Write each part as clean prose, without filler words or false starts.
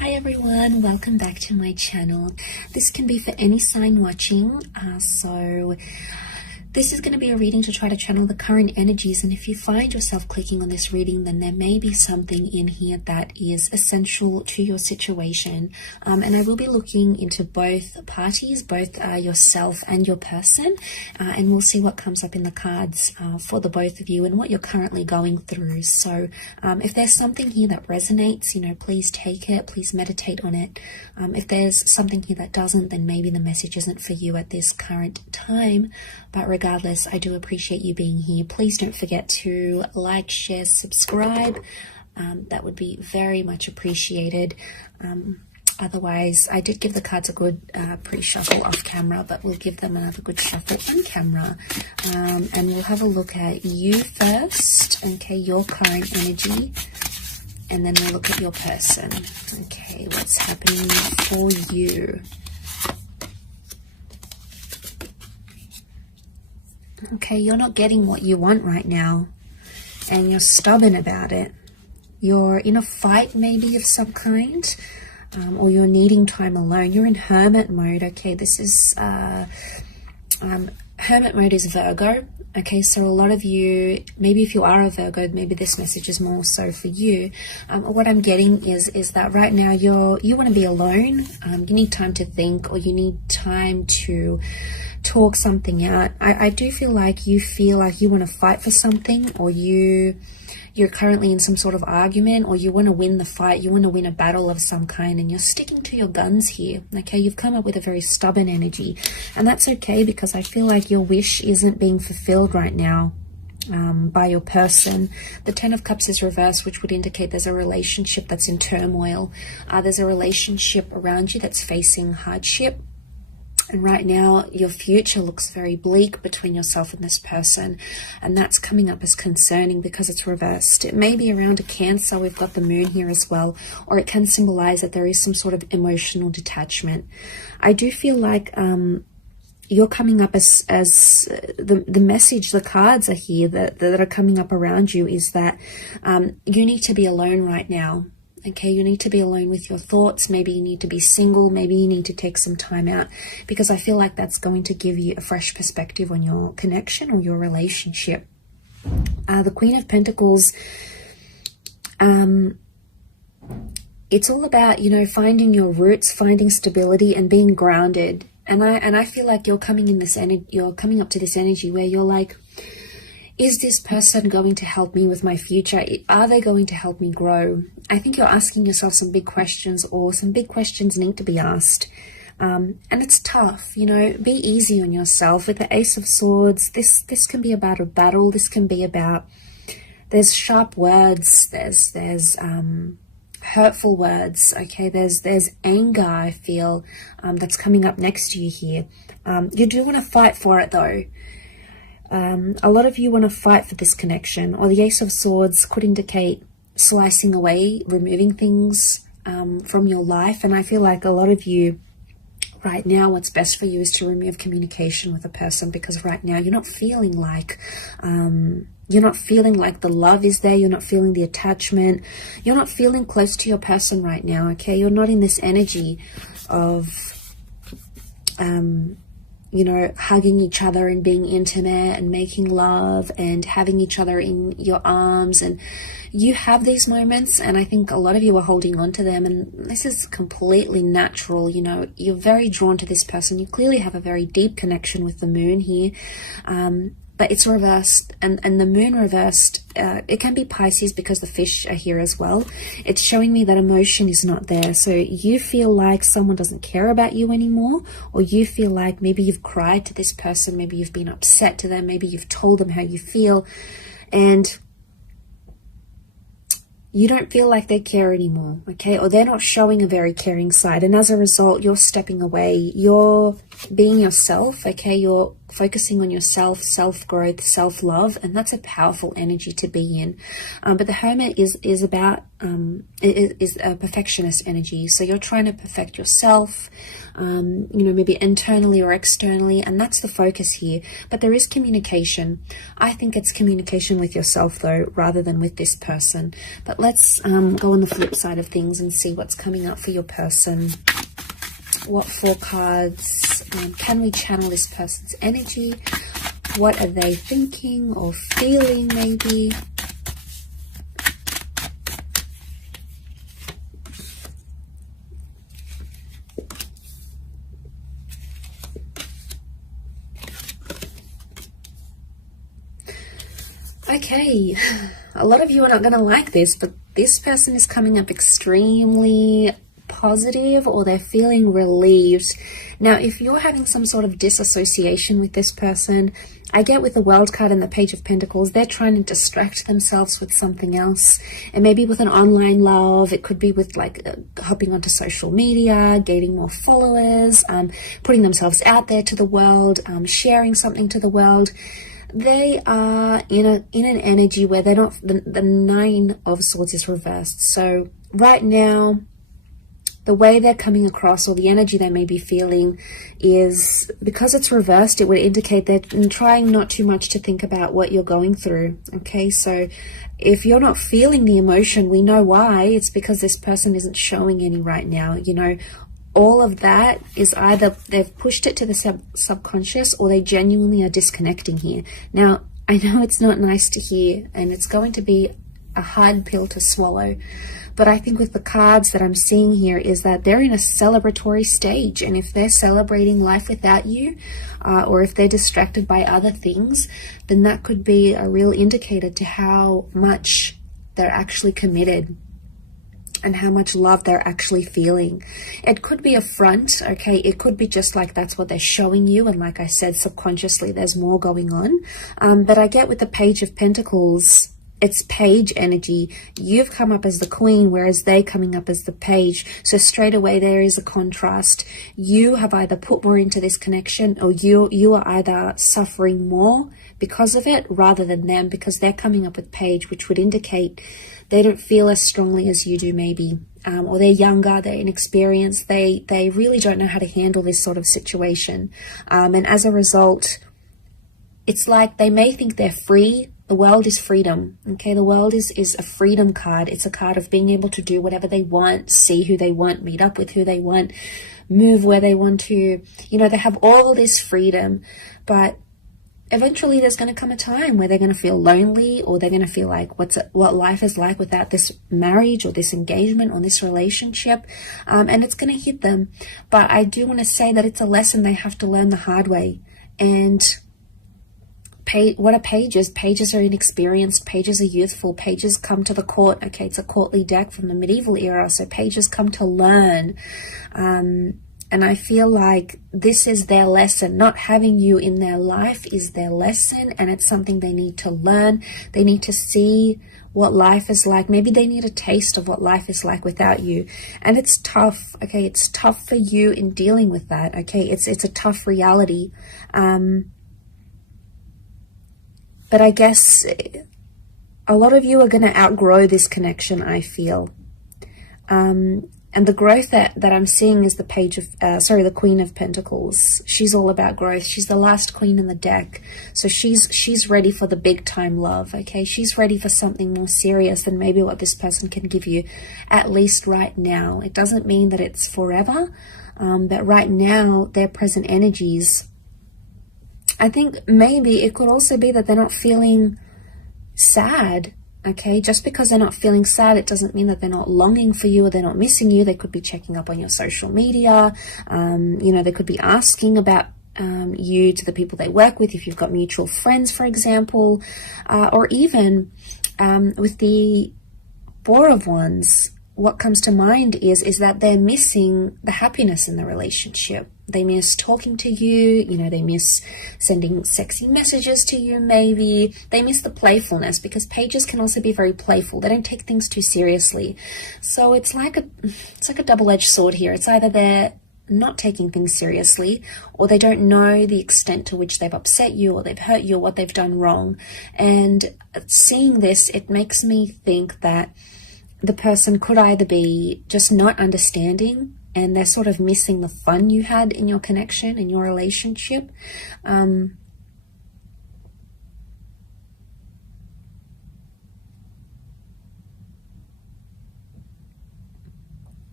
Hi everyone, welcome back to my channel. This can be for any sign watching, so this is going to be a reading to try to channel the current energies, and if you find yourself clicking on this reading, then there may be something in here that is essential to your situation. And I will be looking into both parties, both yourself and your person, and we'll see what comes up in the cards for the both of you and what you're currently going through. So if there's something here that resonates, please take it, please meditate on it. If there's something here that doesn't, then maybe the message isn't for you at this current time. But regardless, I do appreciate you being here. Please don't forget to like, share, subscribe. That would be very much appreciated. Otherwise, I did give the cards a good pre-shuffle off camera, but we'll give them another good shuffle on camera. And we'll have a look at you first, okay, your current energy. And then we'll look at your person. Okay, what's happening for you? Okay, you're not getting what you want right now, and you're stubborn about it. You're in a fight maybe of some kind, or you're needing time alone. You're in hermit mode, okay? This is, hermit mode is Virgo, okay? So a lot of you, maybe if you are a Virgo, maybe this message is more so for you. What I'm getting is that right now you want to be alone. You need time to think, or you need time to talk something out. I do feel like you want to fight for something, or you're currently in some sort of argument, or you want to win the fight, you want to win a battle of some kind, and you're sticking to your guns here, okay? You've come up with a very stubborn energy, and that's okay, because I feel like your wish isn't being fulfilled right now by your person. The Ten of Cups is reversed, which would indicate there's a relationship that's in turmoil. There's a relationship around you that's facing hardship. And right now, your future looks very bleak between yourself and this person. And that's coming up as concerning because it's reversed. It may be around a Cancer. We've got the moon here as well. Or it can symbolize that there is some sort of emotional detachment. I do feel like you're coming up as the message, the cards are here that are coming up around you is that you need to be alone right now. Okay, you need to be alone with your thoughts. Maybe you need to be single. Maybe you need to take some time out, because I feel like that's going to give you a fresh perspective on your connection or your relationship. The Queen of Pentacles, it's all about, finding your roots, finding stability and being grounded. And I feel like you're coming up to this energy where you're like, is this person going to help me with my future? Are they going to help me grow? I think you're asking yourself some big questions, or some big questions need to be asked. And it's tough, be easy on yourself. With the Ace of Swords, this can be about a battle. This can be about, there's sharp words, there's hurtful words, okay? There's anger, I feel, that's coming up next to you here. You do want to fight for it though. A lot of you want to fight for this connection, or the Ace of Swords could indicate slicing away, removing things from your life. And I feel like a lot of you right now, what's best for you is to remove communication with a person, because right now you're not feeling like the love is there. You're not feeling the attachment. You're not feeling close to your person right now, okay? You're not in this energy of hugging each other and being intimate and making love and having each other in your arms. And you have these moments, and I think a lot of you are holding on to them, and this is completely natural. You're very drawn to this person. You clearly have a very deep connection with the moon here. But it's reversed, and the moon reversed, it can be Pisces because the fish are here as well. It's showing me that emotion is not there. So you feel like someone doesn't care about you anymore, or you feel like maybe you've cried to this person, maybe you've been upset to them, maybe you've told them how you feel, and you don't feel like they care anymore, okay? Or they're not showing a very caring side, and as a result, you're stepping away. You're being yourself, okay? You're focusing on yourself, self-growth, self-love, and that's a powerful energy to be in. But the Hermit is about is a perfectionist energy. So you're trying to perfect yourself, you know, maybe internally or externally, and that's the focus here. But there is communication. I think it's communication with yourself though, rather than with this person. But let's go on the flip side of things and see what's coming up for your person. What 4 cards can we channel this person's energy? What are they thinking or feeling maybe? Okay, a lot of you are not going to like this, but this person is coming up extremely positive, or they're feeling relieved. Now, if you're having some sort of disassociation with this person, I get with the World card and the Page of Pentacles, they're trying to distract themselves with something else. And maybe with an online love, it could be with like hopping onto social media, gaining more followers, putting themselves out there to the world, sharing something to the world. They are in an energy where they're not, the 9 of Swords is reversed. So right now, the way they're coming across, or the energy they may be feeling, is because it's reversed, it would indicate they're trying not too much to think about what you're going through. Okay, so if you're not feeling the emotion, we know why. It's because this person isn't showing any right now. You know, all of that is either they've pushed it to the subconscious, or they genuinely are disconnecting here. Now, I know it's not nice to hear, and it's going to be a hard pill to swallow. But I think with the cards that I'm seeing here is that they're in a celebratory stage. And if they're celebrating life without you, or if they're distracted by other things, then that could be a real indicator to how much they're actually committed and how much love they're actually feeling. It could be a front, okay? It could be just like that's what they're showing you. And like I said, subconsciously, there's more going on. But I get with the Page of Pentacles, it's page energy. You've come up as the queen, whereas they coming up as the page. So straight away there is a contrast. You have either put more into this connection, or you are either suffering more because of it rather than them, because they're coming up with page, which would indicate they don't feel as strongly as you do maybe. Or they're younger, they're inexperienced, they really don't know how to handle this sort of situation. And as a result, it's like they may think they're free. The world is freedom, okay? The world is a freedom card. It's a card of being able to do whatever they want, see who they want, meet up with who they want, move where they want to. You know, they have all this freedom, but eventually there's going to come a time where they're going to feel lonely, or they're going to feel like what life is like without this marriage or this engagement or this relationship, and it's going to hit them. But I do want to say that it's a lesson they have to learn the hard way. And what are pages? Pages are inexperienced. Pages are youthful. Pages come to the court. Okay, it's a courtly deck from the medieval era. So pages come to learn. And I feel like this is their lesson. Not having you in their life is their lesson. And it's something they need to learn. They need to see what life is like. Maybe they need a taste of what life is like without you. And it's tough. Okay, it's tough for you in dealing with that. Okay, it's a tough reality. But I guess a lot of you are going to outgrow this connection, I feel. And the growth that I'm seeing is the the Queen of Pentacles. She's all about growth. She's the last queen in the deck. So she's ready for the big time love, okay? She's ready for something more serious than maybe what this person can give you, at least right now. It doesn't mean that it's forever, but right now, their present energies, I think maybe it could also be that they're not feeling sad, okay? Just because they're not feeling sad, it doesn't mean that they're not longing for you or they're not missing you. They could be checking up on your social media. You know, they could be asking about you to the people they work with, if you've got mutual friends, for example. Or even with the Four of Wands, what comes to mind is that they're missing the happiness in the relationship. They miss talking to you, you know, they miss sending sexy messages to you maybe. They miss the playfulness, because pages can also be very playful. They don't take things too seriously. So it's like a double-edged sword here. It's either they're not taking things seriously, or they don't know the extent to which they've upset you or they've hurt you or what they've done wrong. And seeing this, it makes me think that the person could either be just not understanding and they're sort of missing the fun you had in your connection, in your relationship.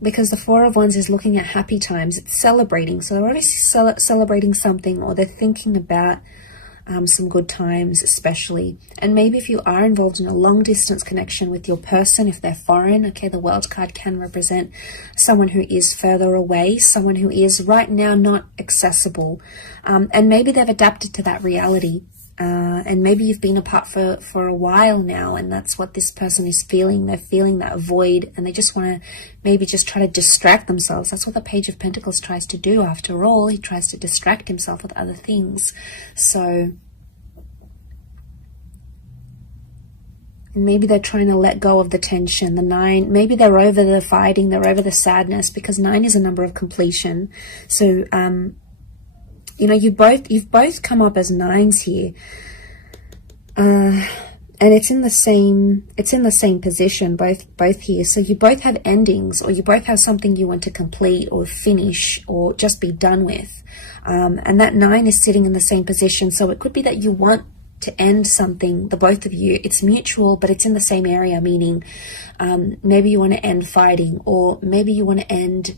Because the Four of Wands is looking at happy times. It's celebrating. So they're obviously celebrating something, or they're thinking about some good times especially. And maybe if you are involved in a long distance connection with your person, if they're foreign, okay, the World card can represent someone who is further away, someone who is right now not accessible. And maybe they've adapted to that reality. And maybe you've been apart for a while now, and that's what this person is feeling. They're feeling that void, and they just want to maybe just try to distract themselves. That's what the Page of Pentacles tries to do. After all, he tries to distract himself with other things. So maybe they're trying to let go of the tension, the 9. Maybe they're over the fighting, they're over the sadness, because 9 is a number of completion. So, you know, you've both come up as 9s here, and it's in the same position, both here. So you both have endings, or you both have something you want to complete or finish or just be done with, and that 9 is sitting in the same position. So it could be that you want to end something, the both of you. It's mutual, but it's in the same area, meaning maybe you want to end fighting, or maybe you want to end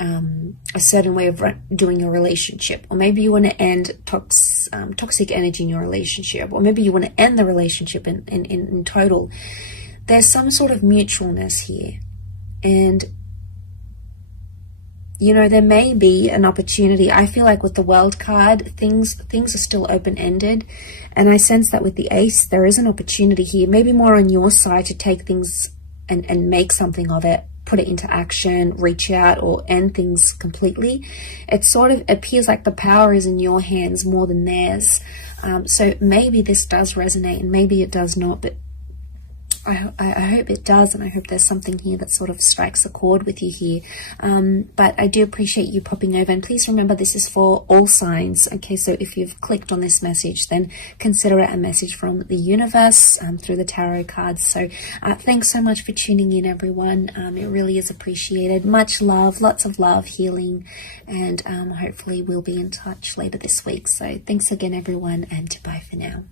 a certain way of doing your relationship, or maybe you want to end toxic energy in your relationship, or maybe you want to end the relationship in total. There's some sort of mutualness here, and you know, there may be an opportunity. I feel like with the World card, things are still open-ended, and I sense that with the Ace, there is an opportunity here, maybe more on your side, to take things and make something of it, put it into action, reach out, or end things completely. It sort of appears like the power is in your hands more than theirs. So maybe this does resonate, and maybe it does not, but I hope it does, and I hope there's something here that sort of strikes a chord with you here. But I do appreciate you popping over, and please remember this is for all signs. Okay, so if you've clicked on this message, then consider it a message from the universe through the tarot cards. So thanks so much for tuning in, everyone. It really is appreciated. Much love, lots of love, healing, and hopefully we'll be in touch later this week. So thanks again, everyone, and bye for now.